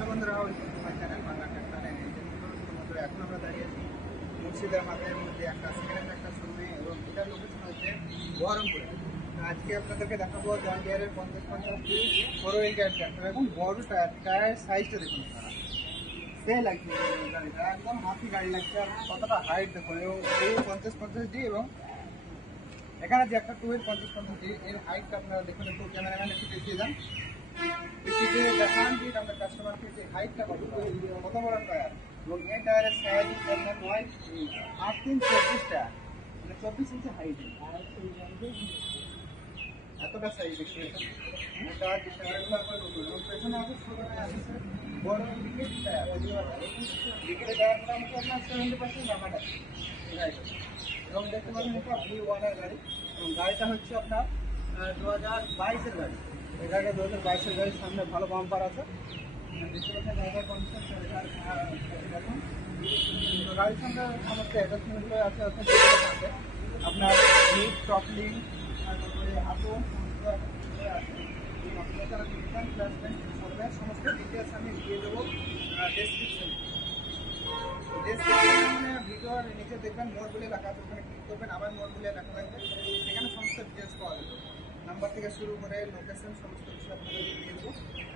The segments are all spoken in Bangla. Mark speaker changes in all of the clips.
Speaker 1: বন্ধুরা welcome channel Bangla tractor and বন্ধুরা, এখন আমরা দাঁড়িয়ে আছি মুর্শিদাবাদের মধ্যে একটা সেকেন্ড একটা শোরুমে এবং এটার লোকেশন হচ্ছে বহরমপুরে। আজকে আপনাদেরকে দেখাবো জন ডিয়ারের পঞ্চাশ পঞ্চাশটি ফোর হুইল টায়ার ট্র্যাক্টর এবং বড় টায়ার টায়ার সাইজটা দেখুন সে লাগছে গাড়িটা, একদম হাতি গাড়ি লাগছে। আর কতটা হাইট দেখুন এবং এই পঞ্চাশ পঞ্চাশটি এবং এখানে যে একটা টু হুইল পঞ্চাশ পঞ্চাশটি এর হাইটটা আপনারা দেখুন একটু ক্যামেরাম্যান একটু দেখিয়ে যান দেখান যে আমরা কাস্টমারকে যে হাইটটা বড় টায়ার এবং এই টায়ারের সাইজ আপনার নয় আট তিন চব্বিশ টায়ার মানে চব্বিশ ইঞ্চি হাইট এতটা সাইজ যে টায়ারগুলো পেছনে আছে ছোট টায়ার আছে। বড় দিকে টায়ার টায়ার মোটামুটি আপনার? সেভেন্টি পার্সেন্ট নামাটা এবং দেখতে পাচ্ছেন এটা ভি ওয়ানের গাড়ি। এবং গাড়িটা হচ্ছে আপনার দু হাজার বাইশের গাড়ি। এই দু হাজার বাইশের গাড়ির সামনে ভালো বাম্পার আছে। সমস্ত অ্যাটাচমেন্টগুলো আছে আছে আপনার লিফট টপলিং তারপরে দেখবেন সমস্ত ডিটেলস আমি দিয়ে দেবো ডেসক্রিপশনে ডেসক্রিপশনে ভিডিওর নিচে দেখবেন মোর বলে লেখা করবেন আবার মোর বলে লেখা সেখানে সমস্ত ডিটেলস পাওয়া যাবে নাম্বার থেকে শুরু করে লোকেশন সমস্ত কিছু দিয়ে দেবো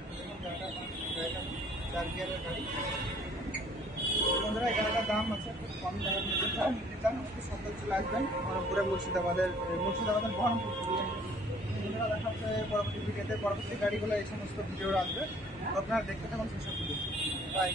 Speaker 1: দেখুন গাড়িটা গাড়িটা চার গিয়ারের গাড়ি বন্ধুরা, এই দাম আছে খুব কম চান নিতে মুর্শিদাবাদের মুর্শিদাবাদের বহরমপুর বন্ধুরা পরবর্তী গাড়িগুলো এই সমস্ত ভিডিও আসবে। আপনারা দেখতে থাকুন সেসব ভিডিও। বাই